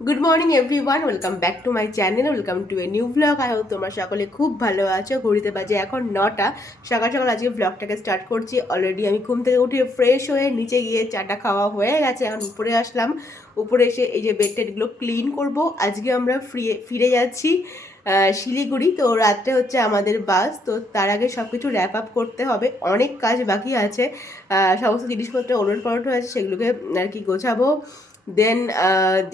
Good morning everyone, welcome back to my channel, welcome to a new blog. I hope তোমরা সকলে খুব ভালো আছো। ঘড়িতে বাজে এখন 9টা। সকাল সকাল আজকে ব্লগটাকে স্টার্ট করছি। অলরেডি আমি ঘুম থেকে উঠে ফ্রেশ হয়ে নিচে গিয়ে চাটা খাওয়া হয়ে গেছে। এখন উপরে আসলাম। উপরে এসে এই যে বেড টেডগুলো ক্লিন করব। আজকে আমরা ফিরে যাচ্ছি শিলিগুড়ি। তো রাত্রে হচ্ছে আমাদের বাস। তো তার আগে সব কিছু র্যাপ আপ করতে হবে, অনেক কাজ বাকি আছে। সমস্ত জিনিসপত্র ওলট পালট হয়ে আছে, সেগুলোকে আর কি গোছাবো। দেন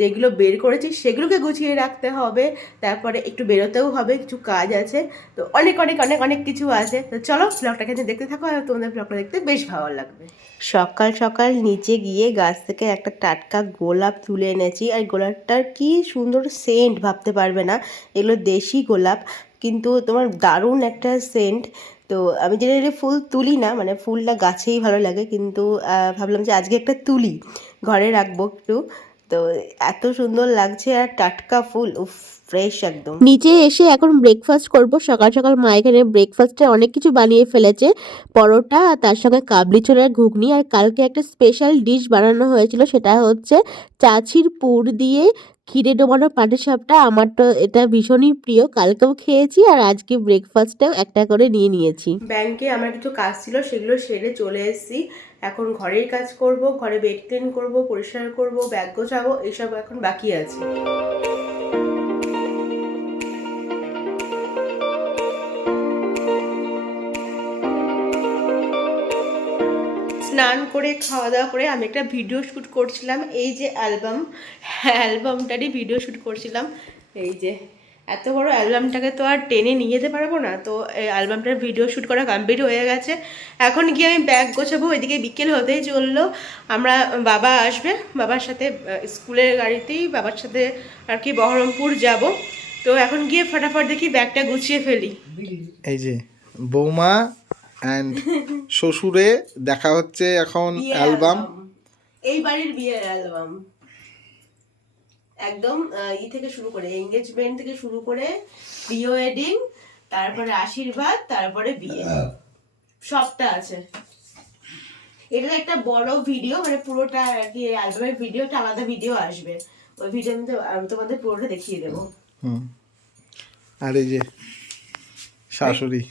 যেগুলো বের করেছি সেগুলোকে গুছিয়ে রাখতে হবে। তারপরে একটু বেরোতেও হবে, কিছু কাজ আছে। তো অনেক অনেক অনেক অনেক কিছু আছে। তো চলো ব্লগটাকে দেখতে থাকো, আর তোমাদের ব্লগটা দেখতে বেশ ভালো লাগবে। সকাল সকাল নিচে গিয়ে গাছ থেকে একটা টাটকা গোলাপ তুলে এনেছি। আর গোলাপটার কি সুন্দর সেন্ট, ভাবতে পারবে না। এগুলো দেশি গোলাপ, কিন্তু তোমার দারুণ একটা সেন্ট। তো আমি জেনারেলি ফুল তুলি না, মানে ফুলটা গাছেই ভালো লাগে, কিন্তু ভাবলাম যে আজকে একটা তুলি, ঘরে রাখবো একটু। তো এত সুন্দর লাগছে, আর টাটকা ফুল, উফ, ফ্রেশ একদম। নিচে এসে এখন ব্রেকফাস্ট করব। সকাল সকাল মা এখানে ব্রেকফাস্টে অনেক কিছু বানিয়ে ফেলেছে, পরোটা, আর তার সঙ্গে কাবলি ছোলার ঘুগনি। আর কালকে একটা স্পেশাল ডিশ বানানো হয়েছিল, সেটা হচ্ছে চাচির পুর দিয়ে ক্ষীরে ডোবানো পাটিসাপটা। আমার তো এটা ভীষণই প্রিয়, কালকেও খেয়েছি আর আজকে ব্রেকফাস্টেও একটা করে নিয়েছি। ব্যাংকে আমার কিছু কাজ ছিল, সেগুলো সেরে চলে এসেছি। এখন ঘরের কাজ করব, ঘরে বেড ক্লিন করব, পরিষ্কার করব, ব্যাগ গোছাবো, এইসব এখন বাকি আছে। স্নান করে খাওয়া দাওয়া করে আমি একটা ভিডিও শ্যুট করছিলাম। এই যে অ্যালবামটারই ভিডিও শ্যুট করছিলাম। এই যে এত বড় অ্যালবামটাকে তো আর টেনে নিয়ে যেতে পারবো না। তো এই অ্যালবামটার ভিডিও শ্যুট করা কমপ্লিট হয়ে গেছে। এখন গিয়ে আমি ব্যাগ গোছাবো। এদিকে বিকেল হতেই চললো। বাবা আসবে, বাবার সাথে স্কুলের গাড়িতেই বাবার সাথে আর কি বহরমপুর যাব। তো এখন গিয়ে ফটাফট দেখি ব্যাগটা গুছিয়ে ফেলি। এই যে বৌমা অ্যান্ড শ্বশুরে দেখা হচ্ছে এখন অ্যালবাম। এই বাড়ির বিয়ের অ্যালবাম একদম থেকে শুরু করে, এঙ্গেজমেন্ট থেকে শুরু করে প্রি ওয়েডিং, তারপরে আশীর্বাদ, তারপরে বিয়ে, সবটা আছে। এটা একটা বড় ভিডিও, মানে পুরোটা আর কি অ্যালবামের ভিডিওটা, আলাদা ভিডিও আসবে। ওই ভিডিওর মধ্যে আমি তোমাদের পুরোটা দেখিয়ে দেবো। আর এই যে শাশুড়ি,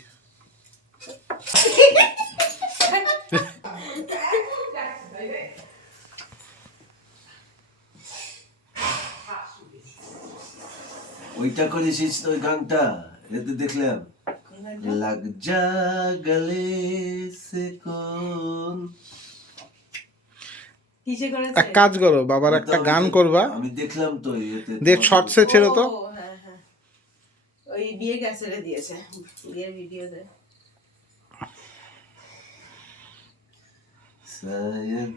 ওইটা করেছিস তো, ওই গানটা এতে দেখলাম, লাগ যা গলে সে কোন। এক কাজ করো, বাবার একটা গান করবা, আমি দেখলাম তো এতে, দেখ শর্টসে ছেড়ে তো। হ্যাঁ হ্যাঁ, ওই বিয়ে ক্যাসেটে দিয়েছে, বিয়ের ভিডিওতে। শায়দ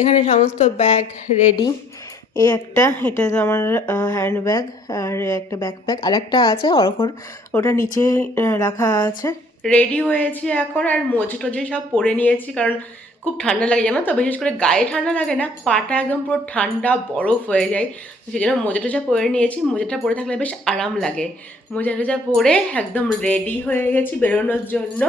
এখানে সমস্ত ব্যাগ রেডি। এটা তো আমার হ্যান্ড ব্যাগ, আর একটা ব্যাকপ্যাক, আর একটা আছে অরখন, ওটা নিচে রাখা আছে। রেডি হয়েছি এখন, আর মোজে টোজে সব পরে নিয়েছি, কারণ খুব ঠান্ডা লাগে, জানো তো, বিশেষ করে গায়ে ঠান্ডা লাগে না, পাটা একদম পুরো ঠান্ডা বরফ হয়ে যায়। তো সেই জন্য মোজা টোজা পরে নিয়েছি। মোজাটা পরে থাকলে বেশ আরাম লাগে। মোজা টোজা পরে একদম রেডি হয়ে গেছি বেরোনোর জন্য।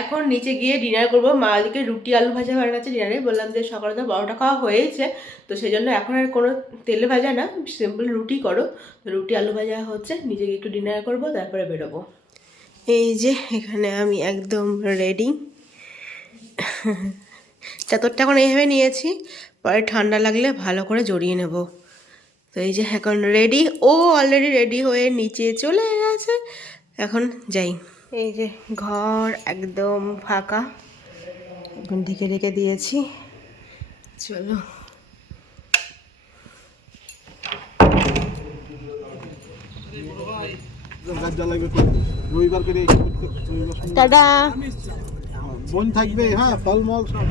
এখন নিচে গিয়ে ডিনার করবো। মা ওদিকে রুটি আলু ভাজা বানাচ্ছে ডিনারে। বললাম যে সকালে তো বড়টা খাওয়া হয়েছে, তো সেই জন্য এখন আর কোনো তেলে ভাজা না, সিম্পল রুটি করো। রুটি আলু ভাজা হচ্ছে, নিচে গিয়ে একটু ডিনার করবো, তারপরে বেরোবো। এই যে এখানে আমি একদম রেডি। চাদরটা এখন এইভাবে নিয়েছি, পরে ঠান্ডা লাগলে ভালো করে জড়িয়ে নেব। তো এই যে এখন রেডি, ও অলরেডি রেডি হয়ে নিচে চলে গেছে। এখন যাই। এই যে ঘর একদম ফাঁকা, এখন ঢেকে ঢেকে দিয়েছি। চলো, টাটা। বোন থাকবে, হ্যাঁ, ফলমল সব।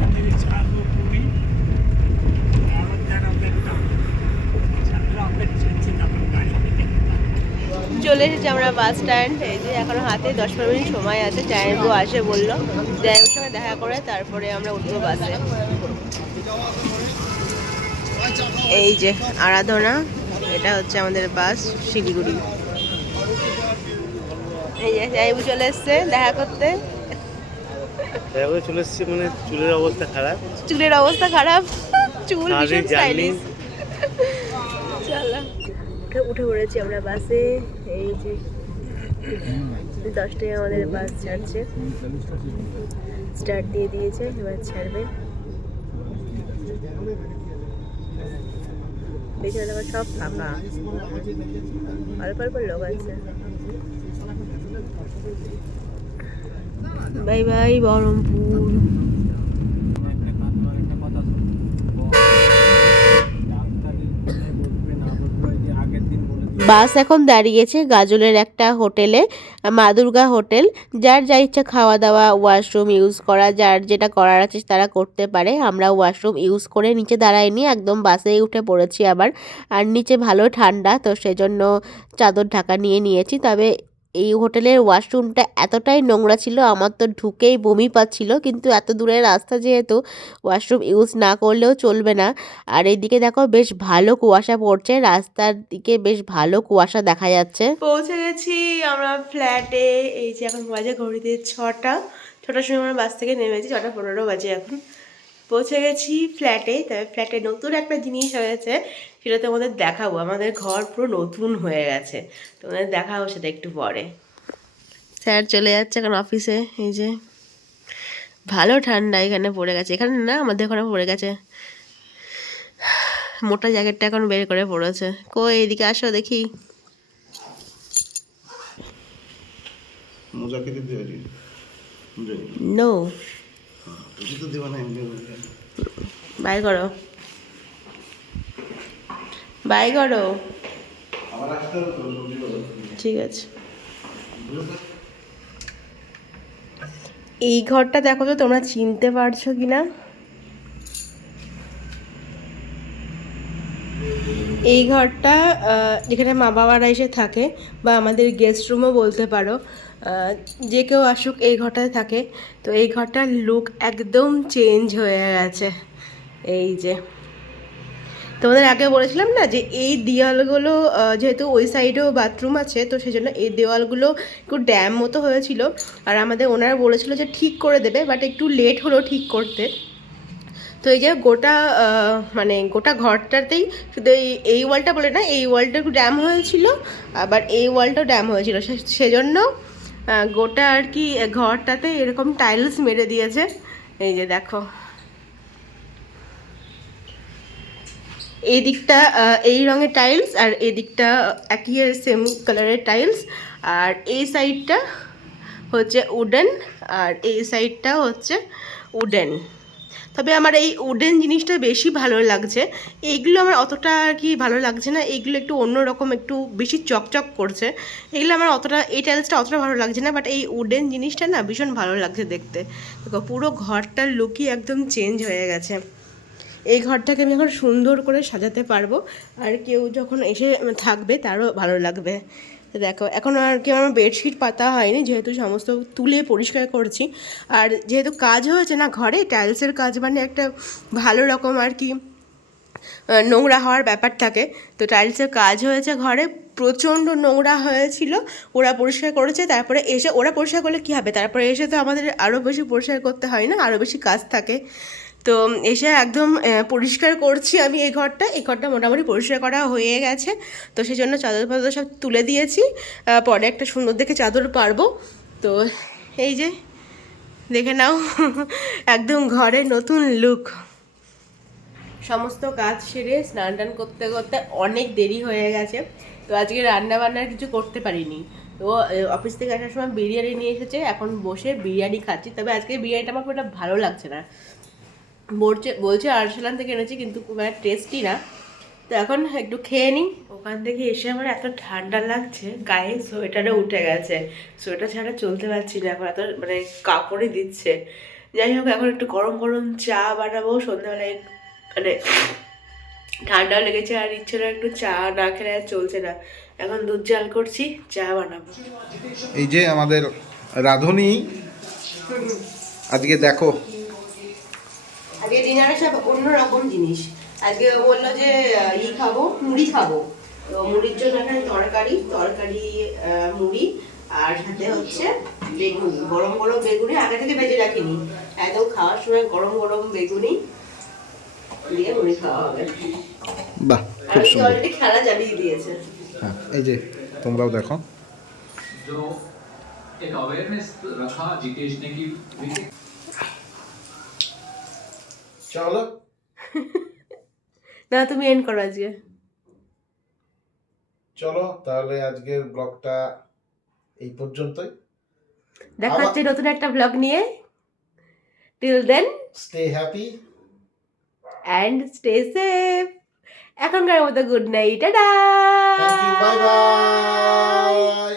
চলে এসেছি আমরা বাস স্ট্যান্ড। এই যে এখনো হাতে 10-15 মিনিট সময় আছে। জায়গো আসে বললো, জায়গোর সঙ্গে দেখা করে তারপরে আমরা উঠবো বাসে। এই যে আরাধনা, এটা হচ্ছে আমাদের বাস শিলিগুড়ি। এই যে জাইবু চলে এসছে দেখা করতে। চলে এসেছি, মানে চুলের অবস্থা খারাপ। চুলের অবস্থা খারাপ, চুল সারাদিন ভীষণ জার্নি। স্টাইলিশ। চলো উঠে পড়েছি আমরা বাসে। এই যে 10টায় আমাদের বাস ছাড়ছে, স্টার্ট দিয়ে দিয়েছে, এবার ছাড়বে। পেছনে দেখো সব ফাঁকা, অল্প অল্প লোক আছে। Bye bye Baharampur. বাস এখন দাঁড়িয়েছে গাজলের একটা হোটেলে, মা দুর্গা হোটেল। যার যা ইচ্ছা খাওয়া দাওয়া, ওয়াশরুম ইউজ করা, যার যেটা করার আছে তারা করতে পারে। আমরা ওয়াশরুম ইউজ করে নিচে দাঁড়াইনি, একদম বাসেই উঠে পড়েছি আবার। আর নিচে ভালো ঠান্ডা, তো সেজন্য চাদর ঢাকা নিয়ে নিয়েছি। তবে এই হোটেলের ওয়াশরুমটা এতটাই নোংরা ছিল, আমার তো ঢুকেই বমি পাচ্ছিল। কিন্তু এত দূরের রাস্তা যেহেতু ওয়াশরুম ইউজ না করলেও চলবে না। আর এইদিকে দেখো বেশ ভালো কুয়াশা পড়ছে, রাস্তার দিকে বেশ ভালো কুয়াশা দেখা যাচ্ছে। পৌঁছে গেছি আমরা ফ্ল্যাটে। এই যে এখন বাজে ঘড়িতে 6টার সময় আমরা বাস থেকে নেমেছি, 6:15 বাজে এখন। পৌঁছে গেছি ফ্ল্যাটে। তবে ফ্ল্যাটে নতুন একটা জিনিস হয়েছে, সেটা তোমাদের দেখাবো। আমাদের ঘর পুরো নতুন হয়ে গেছে, তোমাদের দেখাবো সেটা একটু পরে। স্যার চলে যাচ্ছে এখন অফিসে। এই যে ভালো ঠান্ডা এখানে পড়ে গেছে, এখানে না আমাদের ওখানে পড়ে গেছে। মোটা জ্যাকেটটা এখন বের করে পড়েছে। কই এদিকে আসো দেখি। মোজা কেটে দিয়ে নো তো দেওয়া নাই। বাই করো, বাই করো। ঠিক আছে। এই ঘরটা দেখো তো তোমরা চিনতে পারছো কিনা। এই ঘরটা যেখানে মা বাবারা এসে থাকে, বা আমাদের গেস্ট রুমও বলতে পারো। যে কেউ আসুক এই ঘরটায় থাকে। তো এই ঘরটার লুক একদম চেঞ্জ হয়ে গেছে। এই যে তোমাদের আগে বলেছিলাম না যে এই দেওয়ালগুলো, যেহেতু ওই সাইডেও বাথরুম আছে, তো সেই জন্য এই দেওয়ালগুলো একটু ড্যাম মতো হয়েছিল। আর আমাদের ওনারা বলেছিল যে ঠিক করে দেবে, বাট একটু লেট হলো ঠিক করতে। তো এই যে গোটা মানে গোটা ঘরটাতেই শুধু এই ওয়ালটা বলে না, এই ওয়ালটা একটু ড্যাম হয়েছিল, আবার এই ওয়ালটাও ড্যাম হয়েছিল। সেজন্য গোটা আর কি ঘরটাতে এরকম টাইলস মেরে দিয়েছে। এই যে দেখো এই দিকটা এই রঙের টাইলস, আর এই দিকটা একই সেম কালারের টাইলস। আর এই সাইডটা হচ্ছে উডেন, আর এই সাইডটা হচ্ছে উডেন। তবে আমার এই উডেন জিনিসটা বেশি ভালো লাগছে, এইগুলো আমার অতটা আর কি ভালো লাগছে না। এইগুলো একটু অন্যরকম, একটু বেশি চকচক করছে। এগুলো আমার অতটা, এই টাইলসটা অতটা ভালো লাগছে না, বাট এই উডেন জিনিসটা না ভীষণ ভালো লাগছে দেখতে। দেখো পুরো ঘরটার লুকই একদম চেঞ্জ হয়ে গেছে। এই ঘরটাকে আমি এখন সুন্দর করে সাজাতে পারবো, আর কেউ যখন এসে থাকবে তারও ভালো লাগবে। তো দেখো এখন আর কি আমার বেডশিট পাতা হয়নি, যেহেতু সমস্ত তুলে পরিষ্কার করছি। আর যেহেতু কাজ হয়েছে না ঘরে, টাইলসের কাজ মানে একটা ভালো রকম আর কি নোংরা হওয়ার ব্যাপার থাকে। তো টাইলসের কাজ হয়েছে ঘরে, প্রচণ্ড নোংরা হয়েছিল, ওরা পরিষ্কার করেছে। তারপরে এসে ওরা পরিষ্কার করলে কী হবে, তারপরে এসে তো আমাদের আরও বেশি পরিষ্কার করতে হয় না, আরও বেশি কাজ থাকে। তো এসে একদম পরিষ্কার করছি আমি এই ঘরটা মোটামুটি পরিষ্কার করা হয়ে গেছে। তো সেই জন্য চাদর ফাদর সব তুলে দিয়েছি, পরে একটা সুন্দর দেখে চাদর পারবো। তো এই যে দেখে নাও একদম ঘরে নতুন লুক। সমস্ত কাজ সেরে স্নান টান করতে করতে অনেক দেরি হয়ে গেছে। তো আজকে রান্না বান্নার কিছু করতে পারিনি। তো অফিস থেকে আসার সময় বিরিয়ানি নিয়ে এসেছে, এখন বসে বিরিয়ানি খাচ্ছি। তবে আজকে বিরিয়ানিটা আমার খুব একটা ভালো লাগছে না, বলছে আরসালান থেকে এনেছি, কিন্তু খুব একটা টেস্টি না। তো এখন একটু খেয়ে নিই। ওখান থেকে এসে আমার এত ঠান্ডা লাগছে, গায়ে সোয়েটারে উঠে গেছে, সোয়েটার ছাড়া চলতে পারছি না এখন, এত মানে কাপড়ই দিচ্ছে। যাই হোক এখন একটু গরম গরম চা বানাবো সন্ধ্যাবেলায়, মানে ঠান্ডাও লেগেছে আর ইচ্ছে না, একটু চা না খেলে আর চলছে না। এখন দুধ জাল করছি, চা বানাবো। এই যে আমাদের রাঁধুনি আজকে দেখো, আজকে ডিনারে সব অন্যরকম জিনিস। আজকে ও বললো যে খাবো, মুড়ি খাবো। তো মুড়ির জন্য এখানে তরকারি মুড়ি, আর সাথে হচ্ছে বেগুনি, গরম গরম বেগুনি আগে থেকে ভেজে রাখিনি, একদম খাওয়ার সময় গরম গরম বেগুনি দিয়ে মুড়ি খাওয়া হবে। বাহ, আর খুব সুন্দর। অলরেডি খেলা চালিয়ে দিয়েছে। হ্যাঁ, এই যে তোমরাও দেখো। जो एक अवेयरनेस रखा जितेश ने कि विकेट চলো না তুমি এন্ড করো আজকে। চলো তাহলে আজকের ব্লগটা এই পর্যন্তই। দেখা হচ্ছে নতুন একটা ব্লগ নিয়ে। Till then stay happy and stay safe. এখনকার মতো good night, tata. Thank you, bye by.